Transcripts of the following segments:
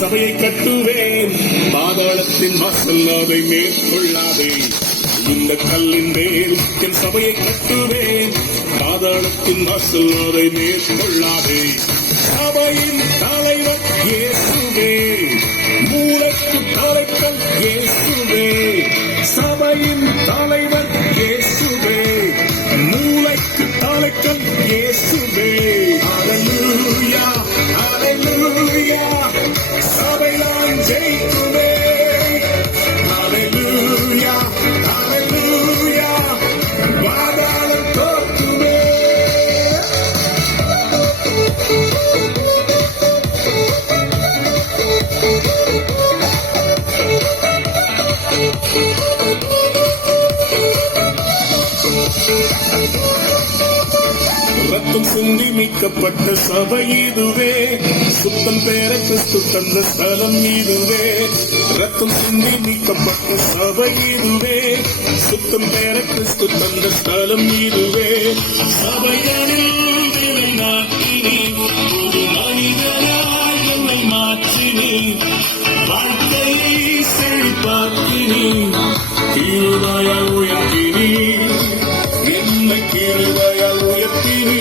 சபையை கட்டுவேன், பாதாளத்தின் வாசல் அதை மேற்கொள்ளாதே. இந்த கல்லின் மேல் என் சபையை கட்டுவேன், பாதாளத்தின் வாசல் அதை மேற்கொள்ளாதே. சபையின் தலைவர் இயேசுவே, மூளைக்கு தலைக்கல் இயேசுவே. சபையின் தலைவர் இயேசுவே, மூளைக்கு தலைக்கல் இயேசுவே. ஹல்லேலூயா, ஹல்லேலூயா, சபை நான் ஜெயிக்குவேன். ஹல்லேலூயா, ஹல்லேலூயா, பாதாளம் தோற்குவேன். ரத்தம் சிந்தி மீட்கப்பட்ட சபை இதுவே, சுத்தம் பேர கிறிஸ்து தந்த ஸ்தலம் இதுவே. ரத்தம் சிந்தி மீட்கப்பட்ட சபை இதுவே, சுத்தம் பேர கிறிஸ்து தந்த ஸ்தலம் இதுவே. சபைகளில் நிலை நாட்டினி, ஒரு மனிதனாய் என்னை மாற்றினி, வாழ்க்கையை செழிப்பாக்கினி, கிருபையால் உயர்த்தினி, என்னை கிருபையால் உயர்த்தினி.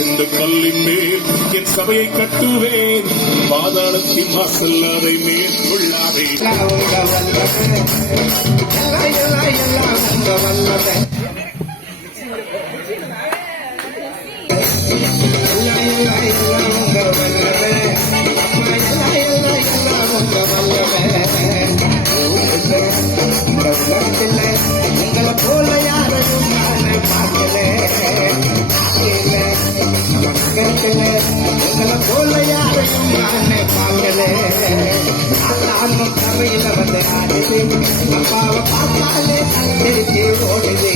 இந்த கல்லின் மேல் என் சபையை கட்டுவேன், பாதாளத்தின் வாசல் அதை மேற்கொள்ளாதே. உங்களை போல யாரையும் நான் பார்க்கல, உங்களை போல யாரையும் நான் பார்க்கல. ஆனாலும் சபையில வந்து ஆடுது, அப்பாவை பார்த்தாலே அங்கிருக்கே ஓடுது.